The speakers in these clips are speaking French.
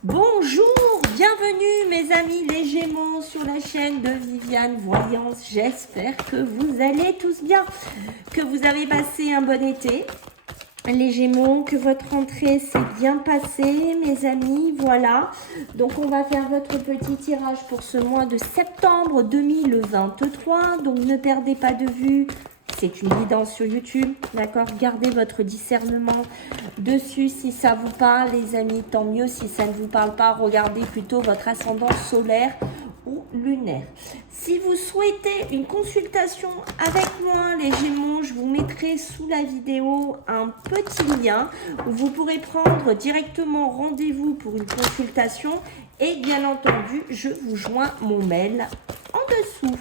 Bonjour, bienvenue mes amis les Gémeaux sur la chaîne de Viviane Voyance. J'espère que vous allez tous bien, que vous avez passé un bon été. Les Gémeaux, que votre rentrée s'est bien passée, mes amis, voilà. Donc, on va faire votre petit tirage pour ce mois de septembre 2023. Donc, ne perdez pas de vue. C'est une guidance sur YouTube, d'accord? Gardez votre discernement dessus si ça vous parle, les amis. Tant mieux si ça ne vous parle pas. Regardez plutôt votre ascendant solaire ou lunaire. Si vous souhaitez une consultation avec moi, les Gémeaux, je vous mettrai sous la vidéo un petit lien où vous pourrez prendre directement rendez-vous pour une consultation et bien entendu, je vous joins mon mail en dessous.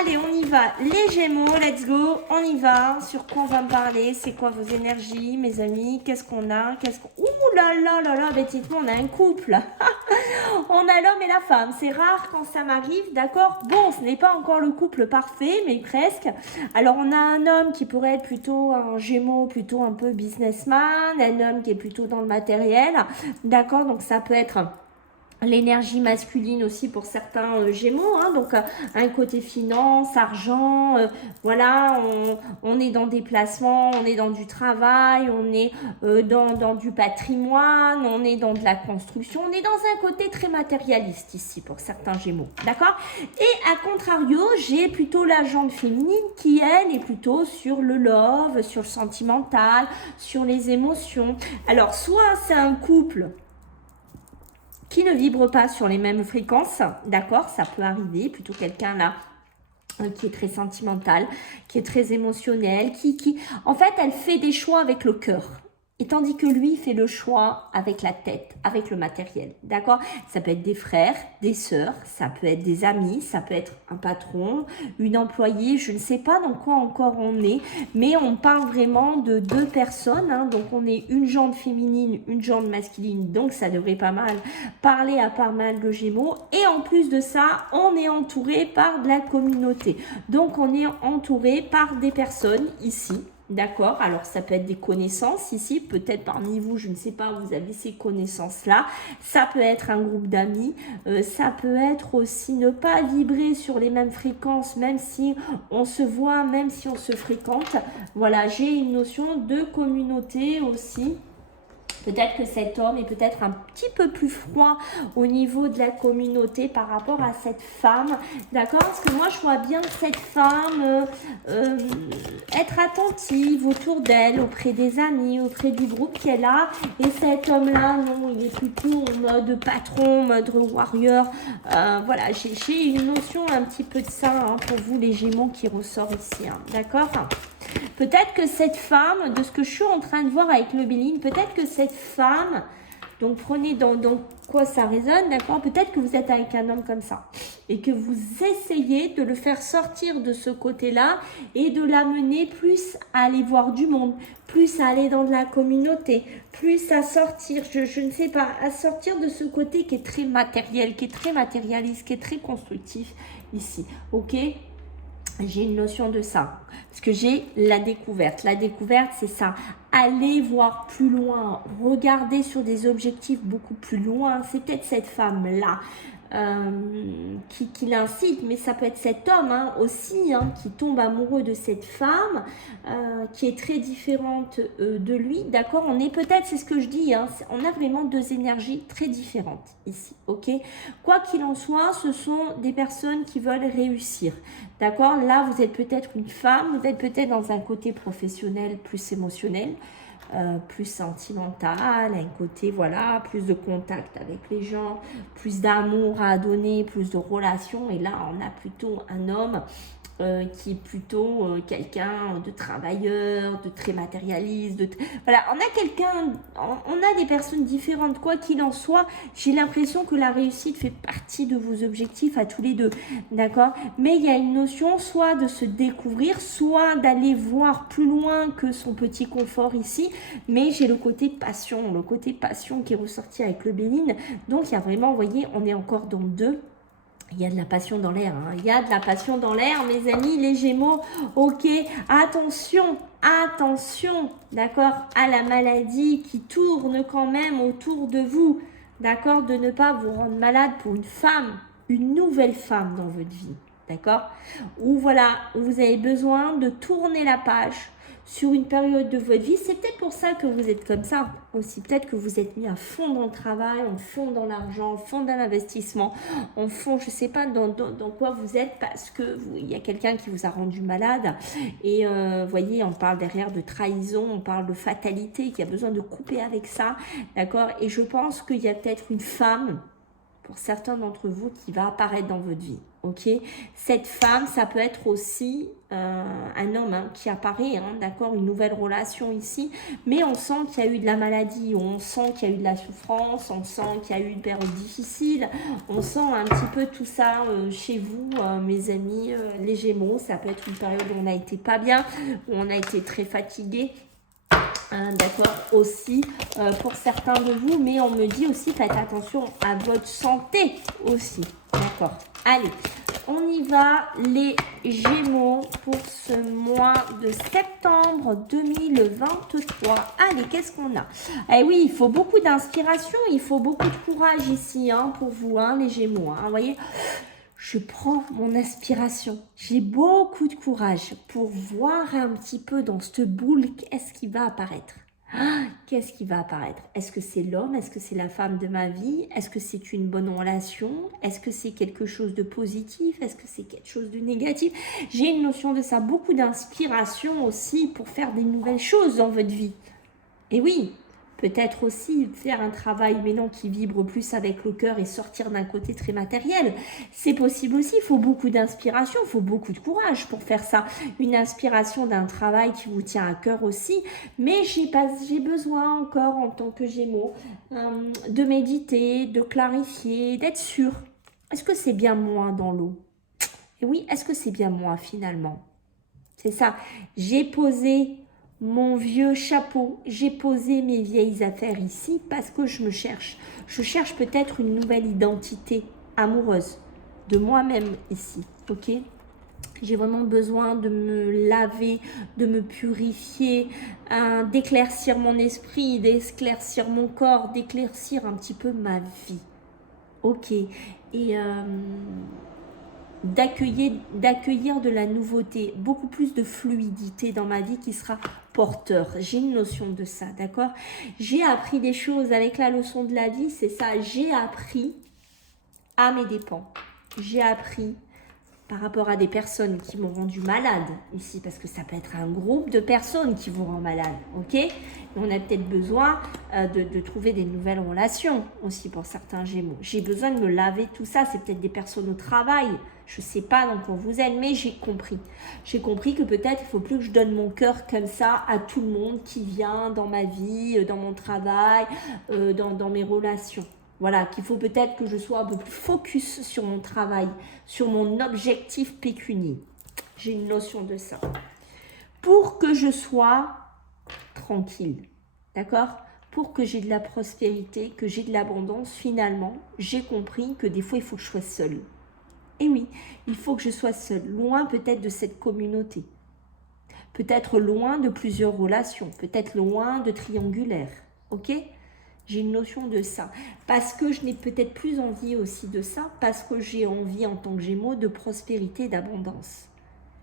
Allez, on y va. Les Gémeaux, let's go. On y va. Sur quoi on va me parler? C'est quoi vos énergies, mes amis? Qu'est-ce qu'on a? Ouh là là là là, bêtisemement, on a un couple. On a l'homme et la femme. C'est rare quand ça m'arrive, d'accord? Bon, ce n'est pas encore le couple parfait, mais presque. Alors, on a un homme qui pourrait être plutôt un Gémeaux, plutôt un peu businessman. Un homme qui est plutôt dans le matériel. D'accord? Donc, ça peut être l'énergie masculine aussi pour certains Gémeaux, hein, donc un côté finance, argent, voilà, on est dans des placements, on est dans du travail, on est dans du patrimoine, on est dans de la construction, on est dans un côté très matérialiste ici pour certains Gémeaux, d'accord? Et à contrario, j'ai plutôt la jante féminine qui, elle, est plutôt sur le love, sur le sentimental, sur les émotions. Alors, soit c'est un couple qui ne vibre pas sur les mêmes fréquences, d'accord, ça peut arriver, plutôt quelqu'un là qui est très sentimental, qui est très émotionnel, en fait, elle fait des choix avec le cœur. Et tandis que lui fait le choix avec la tête, avec le matériel, d'accord? Ça peut être des frères, des sœurs, ça peut être des amis, ça peut être un patron, une employée, je ne sais pas dans quoi encore on est, mais on parle vraiment de deux personnes, hein, donc on est une jante féminine, une jante masculine, donc ça devrait pas mal parler à pas mal de Gémeaux, et en plus de ça, on est entouré par de la communauté, donc on est entouré par des personnes ici. D'accord, alors ça peut être des connaissances ici, peut-être parmi vous, je ne sais pas, vous avez ces connaissances-là. Ça peut être un groupe d'amis, ça peut être aussi ne pas vibrer sur les mêmes fréquences, même si on se voit, même si on se fréquente. Voilà, j'ai une notion de communauté aussi. Peut-être que cet homme est peut-être un petit peu plus froid au niveau de la communauté par rapport à cette femme. D'accord? Parce que moi, je vois bien cette femme être attentive autour d'elle, auprès des amis, auprès du groupe qu'elle a. Et cet homme-là, non, il est plutôt en mode patron, mode warrior. Voilà, j'ai une notion un petit peu de ça hein, pour vous, les Gémeaux, qui ressort ici. Hein, d'accord? Peut-être que cette femme, de ce que je suis en train de voir avec le Béline, peut-être que cette femme, donc prenez dans quoi ça résonne, d'accord? Peut-être que vous êtes avec un homme comme ça et que vous essayez de le faire sortir de ce côté-là et de l'amener plus à aller voir du monde, plus à aller dans de la communauté, plus à sortir, je ne sais pas, à sortir de ce côté qui est très matériel, qui est très matérialiste, qui est très constructif ici, ok? J'ai une notion de ça, parce que j'ai la découverte. La découverte, c'est ça. Aller voir plus loin, regarder sur des objectifs beaucoup plus loin. C'est peut-être cette femme-là qui l'incite, mais ça peut être cet homme hein, aussi hein, qui tombe amoureux de cette femme qui est très différente de lui. D'accord? On est peut-être, c'est ce que je dis, hein, on a vraiment deux énergies très différentes ici. Ok? Quoi qu'il en soit, ce sont des personnes qui veulent réussir. D'accord? Là, vous êtes peut-être une femme, vous êtes peut-être dans un côté professionnel plus émotionnel. Plus sentimental, un côté, voilà, plus de contact avec les gens, plus d'amour à donner, plus de relations. Et là, on a plutôt un homme qui est plutôt quelqu'un de travailleur, de très matérialiste. Voilà, on a quelqu'un, on a des personnes différentes. Quoi qu'il en soit, j'ai l'impression que la réussite fait partie de vos objectifs à tous les deux. D'accord? Mais il y a une notion soit de se découvrir, soit d'aller voir plus loin que son petit confort ici. Mais j'ai le côté passion qui est ressorti avec le Béline. Donc, il y a vraiment, vous voyez, on est encore dans deux. Il y a de la passion dans l'air, hein. Il y a de la passion dans l'air, mes amis, les Gémeaux. Ok, attention, d'accord, à la maladie qui tourne quand même autour de vous. d'accord, de ne pas vous rendre malade pour une femme, une nouvelle femme dans votre vie, d'accord, ou voilà, vous avez besoin de tourner la page sur une période de votre vie. C'est peut-être pour ça que vous êtes comme ça aussi. Peut-être que vous êtes mis à fond dans le travail, en fond dans l'argent, en fond dans l'investissement, en fond, je ne sais pas dans quoi vous êtes, parce que il y a quelqu'un qui vous a rendu malade. Et vous voyez, on parle derrière de trahison, on parle de fatalité, qui a besoin de couper avec ça, d'accord. Et je pense qu'il y a peut-être une femme, pour certains d'entre vous, qui va apparaître dans votre vie, ok. Cette femme, ça peut être aussi un homme qui apparaît, d'accord, une nouvelle relation ici, mais on sent qu'il y a eu de la maladie, on sent qu'il y a eu de la souffrance, on sent qu'il y a eu une période difficile, on sent un petit peu tout ça chez vous, mes amis, les Gémeaux. Ça peut être une période où on a été pas bien, où on a été très fatigué, d'accord, aussi pour certains de vous, mais on me dit aussi faites attention à votre santé aussi, d'accord. Allez, on y va les Gémeaux pour ce mois de septembre 2023. Allez, qu'est-ce qu'on a? Eh oui, il faut beaucoup d'inspiration, il faut beaucoup de courage ici pour vous, les Gémeaux, vous voyez. Je prends mon inspiration. J'ai beaucoup de courage pour voir un petit peu dans cette boule qu'est-ce qui va apparaître. Qu'est-ce qui va apparaître? Est-ce que c'est l'homme? Est-ce que c'est la femme de ma vie? Est-ce que c'est une bonne relation? Est-ce que c'est quelque chose de positif? Est-ce que c'est quelque chose de négatif? J'ai une notion de ça. Beaucoup d'inspiration aussi pour faire des nouvelles choses dans votre vie. Et oui, peut-être aussi faire un travail maintenant qui vibre plus avec le cœur et sortir d'un côté très matériel. C'est possible aussi, il faut beaucoup d'inspiration, il faut beaucoup de courage pour faire ça. Une inspiration d'un travail qui vous tient à cœur aussi. Mais j'ai besoin encore en tant que Gémeaux de méditer, de clarifier, d'être sûr. Est-ce que c'est bien moi dans l'eau? Et oui, est-ce que c'est bien moi finalement? C'est ça, j'ai posé mon vieux chapeau, j'ai posé mes vieilles affaires ici parce que je me cherche. Je cherche peut-être une nouvelle identité amoureuse de moi-même ici, ok? J'ai vraiment besoin de me laver, de me purifier, d'éclaircir mon esprit, d'éclaircir mon corps, d'éclaircir un petit peu ma vie, ok? Et d'accueillir de la nouveauté, beaucoup plus de fluidité dans ma vie qui sera porteur. J'ai une notion de ça, d'accord? J'ai appris des choses avec la leçon de la vie, c'est ça, j'ai appris à mes dépens. J'ai appris par rapport à des personnes qui m'ont rendu malade ici, parce que ça peut être un groupe de personnes qui vous rend malade, ok? Et on a peut-être besoin de trouver des nouvelles relations aussi pour certains Gémeaux. J'ai besoin de me laver tout ça, c'est peut-être des personnes au travail, je ne sais pas dans quoi vous êtes, mais j'ai compris. J'ai compris que peut-être il ne faut plus que je donne mon cœur comme ça à tout le monde qui vient dans ma vie, dans mon travail, dans mes relations. Voilà, qu'il faut peut-être que je sois un peu plus focus sur mon travail, sur mon objectif pécunier. J'ai une notion de ça. Pour que je sois tranquille, d'accord? Pour que j'ai de la prospérité, que j'ai de l'abondance, finalement, j'ai compris que des fois, il faut que je sois seule. Et oui, il faut que je sois seule, loin peut-être de cette communauté. Peut-être loin de plusieurs relations, peut-être loin de triangulaires, ok? J'ai une notion de ça, parce que je n'ai peut-être plus envie aussi de ça, parce que j'ai envie en tant que Gémeaux de prospérité, d'abondance.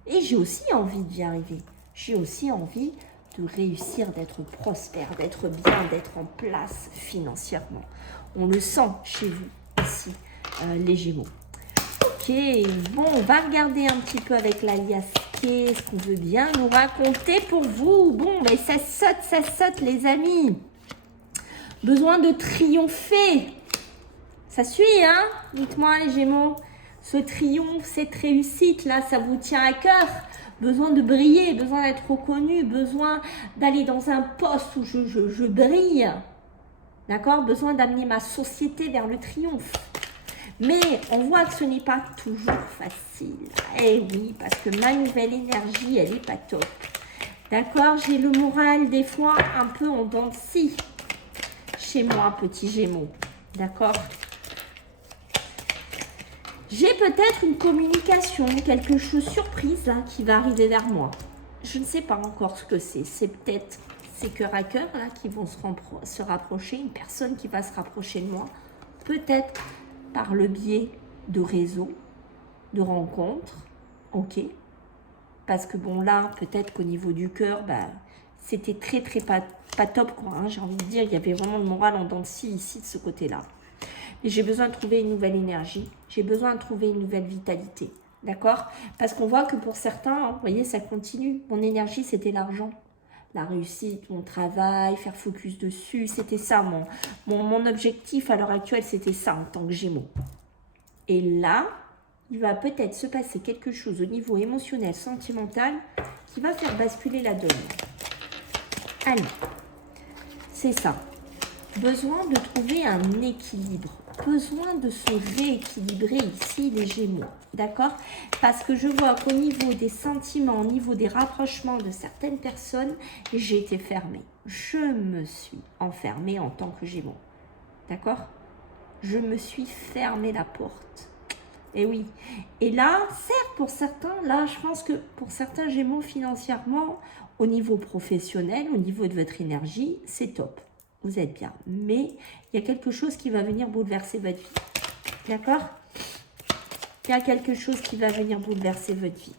Et j'ai aussi envie d'y arriver. J'ai aussi envie de réussir, d'être prospère, d'être bien, d'être en place financièrement. On le sent chez vous, ici, les Gémeaux. Ok, bon, on va regarder un petit peu avec l'alias qu'est-ce qu'on veut bien nous raconter pour vous. Bon, mais ça saute, les amis. Besoin de triompher. Ça suit, hein? Dites-moi, les Gémeaux. Ce triomphe, cette réussite-là, ça vous tient à cœur. Besoin de briller, besoin d'être reconnu, besoin d'aller dans un poste où je brille. D'accord? Besoin d'amener ma société vers le triomphe. Mais on voit que ce n'est pas toujours facile. Eh oui, parce que ma nouvelle énergie, elle n'est pas top. D'accord? J'ai le moral des fois un peu en dents de scie. Chez moi, petit Gémeaux, d'accord? J'ai peut-être une communication, quelque chose surprise là, qui va arriver vers moi. Je ne sais pas encore ce que c'est. C'est peut-être ces cœurs à cœur là qui vont se rapprocher, une personne qui va se rapprocher de moi, peut-être par le biais de réseaux, de rencontres, ok. Parce que bon là, peut-être qu'au niveau du cœur, bah, c'était très pas top quoi, hein, j'ai envie de dire, il y avait vraiment le moral en dents de scie ici de ce côté-là. Et j'ai besoin de trouver une nouvelle énergie, j'ai besoin de trouver une nouvelle vitalité, d'accord? Parce qu'on voit que pour certains, hein, vous voyez, ça continue. Mon énergie, c'était l'argent, la réussite, mon travail, faire focus dessus, c'était ça, mon objectif à l'heure actuelle, c'était ça en tant que Gémeaux. Et là, il va peut-être se passer quelque chose au niveau émotionnel, sentimental, qui va faire basculer la donne. Allez, c'est ça. Besoin de trouver un équilibre, besoin de se rééquilibrer ici les Gémeaux, d'accord? Parce que je vois qu'au niveau des sentiments, au niveau des rapprochements de certaines personnes, j'ai été fermée. Je me suis enfermée en tant que Gémeaux, d'accord? Je me suis fermé la porte. Et oui. Et là, certes, pour certains, là, je pense que pour certains Gémeaux, financièrement, au niveau professionnel, au niveau de votre énergie, c'est top. Vous êtes bien. Mais il y a quelque chose qui va venir bouleverser votre vie. D'accord? Il y a quelque chose qui va venir bouleverser votre vie.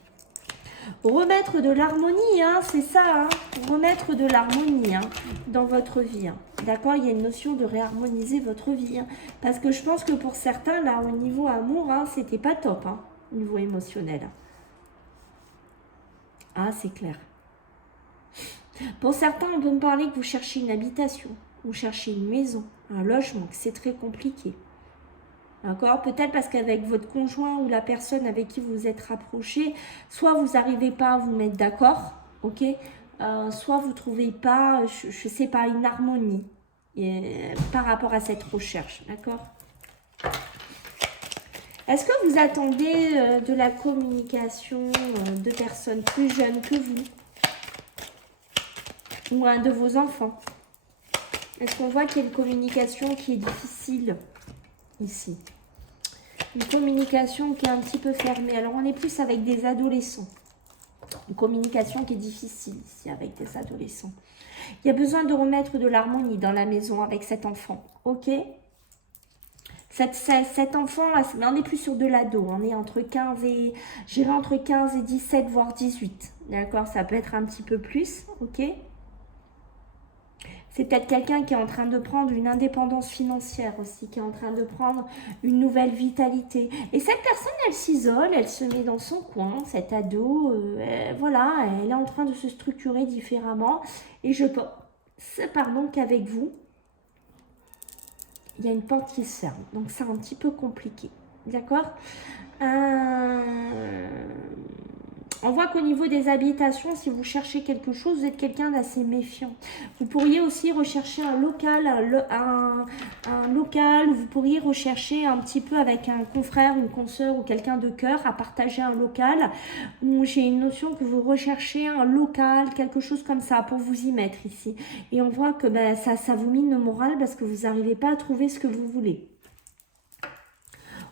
Remettre de l'harmonie, hein, c'est ça. Hein, remettre de l'harmonie hein, dans votre vie. Hein. D'accord? Il y a une notion de réharmoniser votre vie. Hein, parce que je pense que pour certains, là, au niveau amour, hein, c'était pas top. Hein, au niveau émotionnel. Ah, c'est clair. Pour certains, on peut me parler que vous cherchez une habitation. Vous cherchez une maison, un logement, que c'est très compliqué. D'accord? Peut-être parce qu'avec votre conjoint ou la personne avec qui vous êtes rapproché, soit vous n'arrivez pas à vous mettre d'accord, ok? Soit vous ne trouvez pas, je ne sais pas, une harmonie par rapport à cette recherche, d'accord? Est-ce que vous attendez de la communication de personnes plus jeunes que vous? Ou un de vos enfants? Est-ce qu'on voit qu'il y a une communication qui est difficile ici? Une communication qui est un petit peu fermée. Alors, on est plus avec des adolescents. Une communication qui est difficile ici avec des adolescents. Il y a besoin de remettre de l'harmonie dans la maison avec cet enfant. Ok? Cet enfant, on n'est plus sur de l'ado. On est entre 15 et... J'irai entre 15 et 17, voire 18. D'accord? Ça peut être un petit peu plus. Ok? C'est peut-être quelqu'un qui est en train de prendre une indépendance financière aussi, qui est en train de prendre une nouvelle vitalité. Et cette personne, elle s'isole, elle se met dans son coin, cet ado, voilà, elle est en train de se structurer différemment. Et je pense, pardon, qu'avec vous, il y a une porte qui se ferme. Donc c'est un petit peu compliqué. D'accord? On voit qu'au niveau des habitations, si vous cherchez quelque chose, vous êtes quelqu'un d'assez méfiant. Vous pourriez aussi rechercher un local, un local, vous pourriez rechercher un petit peu avec un confrère, une consoeur ou quelqu'un de cœur à partager un local. Où j'ai une notion que vous recherchez un local, quelque chose comme ça pour vous y mettre ici. Et on voit que ben, ça vous mine le moral parce que vous n'arrivez pas à trouver ce que vous voulez.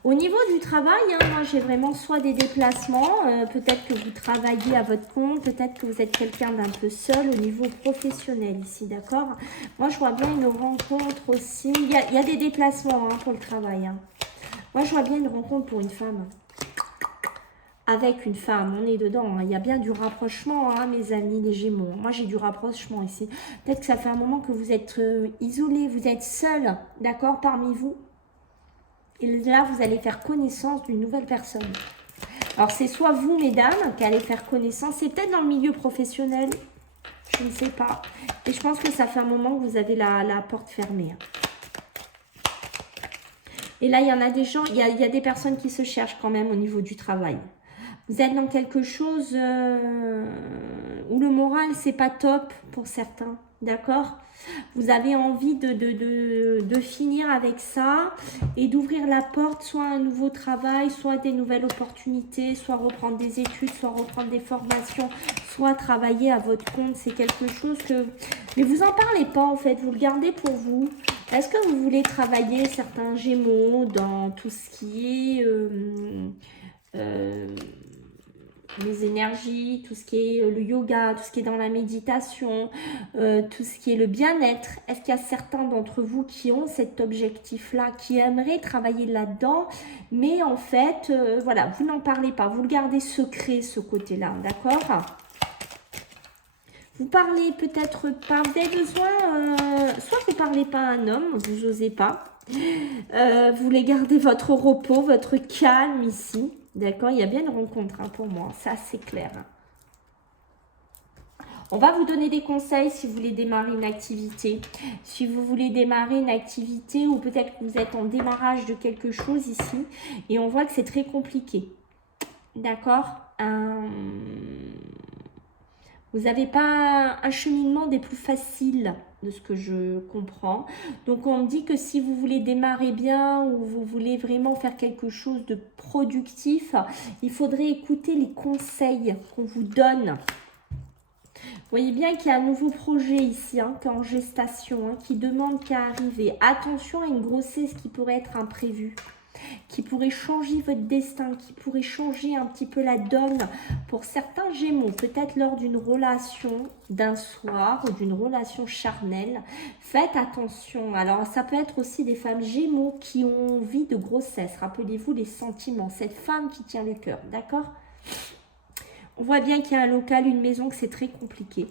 Au niveau du travail, hein, moi j'ai vraiment soit des déplacements, peut-être que vous travaillez à votre compte, peut-être que vous êtes quelqu'un d'un peu seul au niveau professionnel ici, d'accord? Moi je vois bien une rencontre aussi, il y a des déplacements hein, pour le travail. Hein. Moi je vois bien une rencontre pour une femme. Avec une femme, on est dedans, hein. Il y a bien du rapprochement, hein, mes amis, les Gémeaux. Moi j'ai du rapprochement ici. Peut-être que ça fait un moment que vous êtes isolés, vous êtes seuls, d'accord, parmi vous. Et là, vous allez faire connaissance d'une nouvelle personne. Alors, c'est soit vous, mesdames, qui allez faire connaissance. C'est peut-être dans le milieu professionnel. Je ne sais pas. Et je pense que ça fait un moment que vous avez la porte fermée. Et là, il y en a des gens, il y a des personnes qui se cherchent quand même au niveau du travail. Vous êtes dans quelque chose où le moral, c'est pas top pour certains. D'accord? Vous avez envie de finir avec ça et d'ouvrir la porte, soit à un nouveau travail, soit des nouvelles opportunités, soit reprendre des études, soit reprendre des formations, soit travailler à votre compte. C'est quelque chose que... Mais vous en parlez pas en fait, vous le gardez pour vous. Est-ce que vous voulez travailler certains Gémeaux dans tout ce qui est... les énergies, tout ce qui est le yoga, tout ce qui est dans la méditation, tout ce qui est le bien-être. Est-ce qu'il y a certains d'entre vous qui ont cet objectif-là, qui aimeraient travailler là-dedans, mais en fait, voilà, vous n'en parlez pas, vous le gardez secret, ce côté-là, d'accord? Vous parlez peut-être pas, vous avez besoin, soit vous ne parlez pas à un homme, vous n'osez pas, vous voulez garder votre repos, votre calme ici. D'accord, il y a bien une rencontre pour moi, ça c'est clair. On va vous donner des conseils si vous voulez démarrer une activité. Si vous voulez démarrer une activité ou peut-être que vous êtes en démarrage de quelque chose ici et on voit que c'est très compliqué. D'accord, vous n'avez pas un cheminement des plus faciles de ce que je comprends. Donc, on me dit que si vous voulez démarrer bien ou vous voulez vraiment faire quelque chose de productif, il faudrait écouter les conseils qu'on vous donne. Vous voyez bien qu'il y a un nouveau projet ici, qui est en gestation, qui demande qu'à arriver. Attention à une grossesse qui pourrait être imprévue, qui pourrait changer votre destin, qui pourrait changer un petit peu la donne pour certains Gémeaux, peut-être lors d'une relation d'un soir ou d'une relation charnelle. Faites attention. Alors, ça peut être aussi des femmes Gémeaux qui ont envie de grossesse. Rappelez-vous les sentiments. Cette femme qui tient le cœur, d'accord? On voit bien qu'il y a un local, une maison, que c'est très compliqué.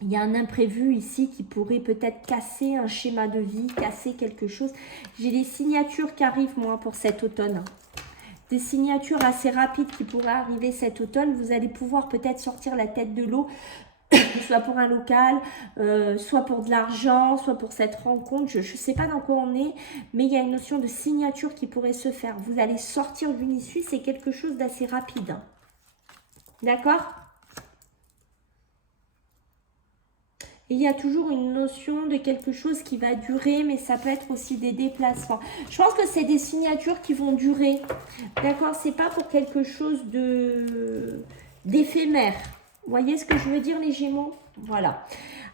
Il y a un imprévu ici qui pourrait peut-être casser un schéma de vie, casser quelque chose. J'ai des signatures qui arrivent, moi, pour cet automne. Des signatures assez rapides qui pourraient arriver cet automne. Vous allez pouvoir peut-être sortir la tête de l'eau, soit pour un local, soit pour de l'argent, soit pour cette rencontre. Je ne sais pas dans quoi on est, mais il y a une notion de signature qui pourrait se faire. Vous allez sortir d'une issue, c'est quelque chose d'assez rapide. D'accord ? Il y a toujours une notion de quelque chose qui va durer, mais ça peut être aussi des déplacements. Je pense que c'est des signatures qui vont durer. D'accord? C'est pas pour quelque chose d'éphémère. Vous voyez ce que je veux dire, les Gémeaux? Voilà.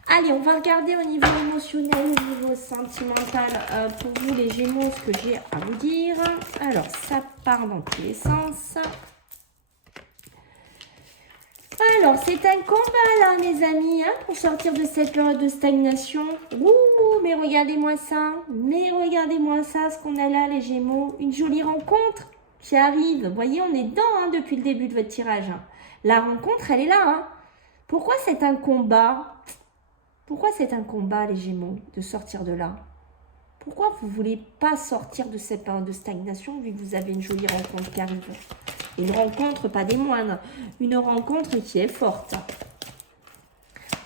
Allez, on va regarder au niveau émotionnel, au niveau sentimental, pour vous, les Gémeaux, ce que j'ai à vous dire. Alors, ça part dans tous les sens. Alors, c'est un combat là, mes amis, pour sortir de cette période de stagnation. Ouh, mais regardez-moi ça. Mais regardez-moi ça, ce qu'on a là, les Gémeaux. Une jolie rencontre qui arrive. Vous voyez, on est dedans depuis le début de votre tirage. La rencontre, elle est là. Pourquoi c'est un combat? Pourquoi c'est un combat, les Gémeaux, de sortir de là? Pourquoi vous ne voulez pas sortir de cette période de stagnation vu que vous avez une jolie rencontre qui arrive? Une rencontre, pas des moindres. Une rencontre qui est forte.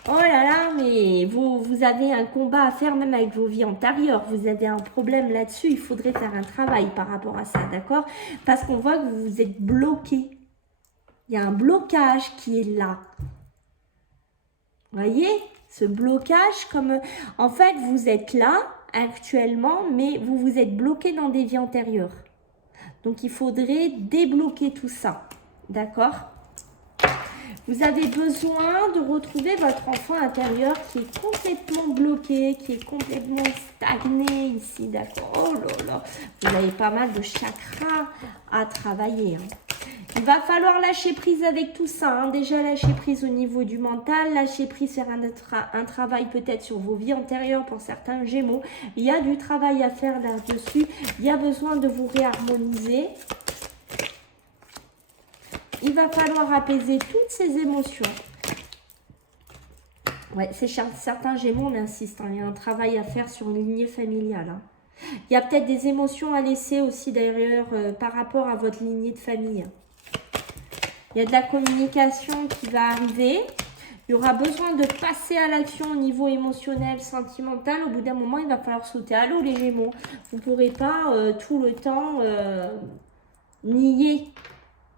Oh là là, mais vous avez un combat à faire même avec vos vies antérieures. Vous avez un problème là-dessus. Il faudrait faire un travail par rapport à ça, d'accord? Parce qu'on voit que vous vous êtes bloqué. Il y a un blocage qui est là. Vous voyez? Ce blocage, comme... En fait, vous êtes là actuellement, mais vous vous êtes bloqué dans des vies antérieures. Donc, il faudrait débloquer tout ça. D'accord? Vous avez besoin de retrouver votre enfant intérieur qui est complètement bloqué, qui est complètement stagné ici. D'accord? Oh là là! Vous avez pas mal de chakras à travailler. Il va falloir lâcher prise avec tout ça. Déjà, lâcher prise au niveau du mental, lâcher prise, faire un travail peut-être sur vos vies antérieures pour certains Gémeaux. Il y a du travail à faire là-dessus. Il y a besoin de vous réharmoniser. Il va falloir apaiser toutes ces émotions. Ouais, c'est certains Gémeaux, on insiste. Il y a un travail à faire sur une lignée familiale. Il y a peut-être des émotions à laisser aussi d'ailleurs par rapport à votre lignée de famille. Il y a de la communication qui va arriver. Il y aura besoin de passer à l'action au niveau émotionnel, sentimental. Au bout d'un moment, il va falloir sauter à l'eau, les Gémeaux. Vous ne pourrez pas tout le temps nier.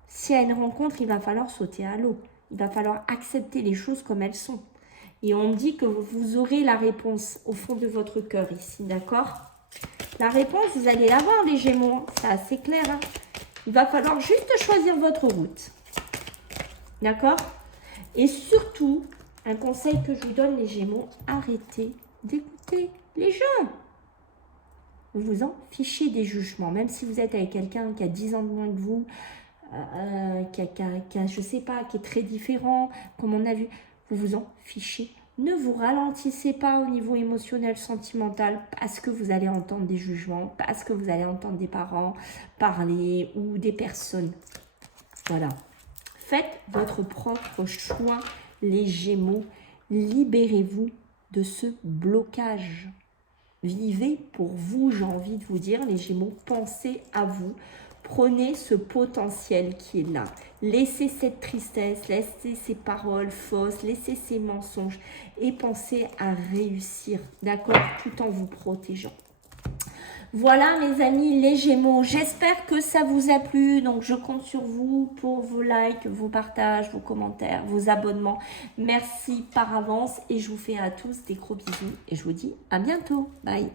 S'il y a une rencontre, il va falloir sauter à l'eau. Il va falloir accepter les choses comme elles sont. Et on me dit que vous aurez la réponse au fond de votre cœur ici, d'accord? La réponse, vous allez l'avoir, les Gémeaux. C'est assez clair. Il va falloir juste choisir votre route. D'accord? Et surtout, un conseil que je vous donne, les Gémeaux, arrêtez d'écouter les gens. Vous vous en fichez des jugements. Même si vous êtes avec quelqu'un qui a 10 ans de moins que vous, je sais pas, qui est très différent, comme on a vu, vous vous en fichez. Ne vous ralentissez pas au niveau émotionnel, sentimental, parce que vous allez entendre des jugements, parce que vous allez entendre des parents parler ou des personnes. Voilà. Faites votre propre choix, les Gémeaux. Libérez-vous de ce blocage. Vivez pour vous, j'ai envie de vous dire, les Gémeaux. Pensez à vous. Prenez ce potentiel qui est là. Laissez cette tristesse, laissez ces paroles fausses, laissez ces mensonges et pensez à réussir, d'accord, tout en vous protégeant. Voilà mes amis les Gémeaux, j'espère que ça vous a plu, donc je compte sur vous pour vos likes, vos partages, vos commentaires, vos abonnements. Merci par avance et je vous fais à tous des gros bisous et je vous dis à bientôt, bye.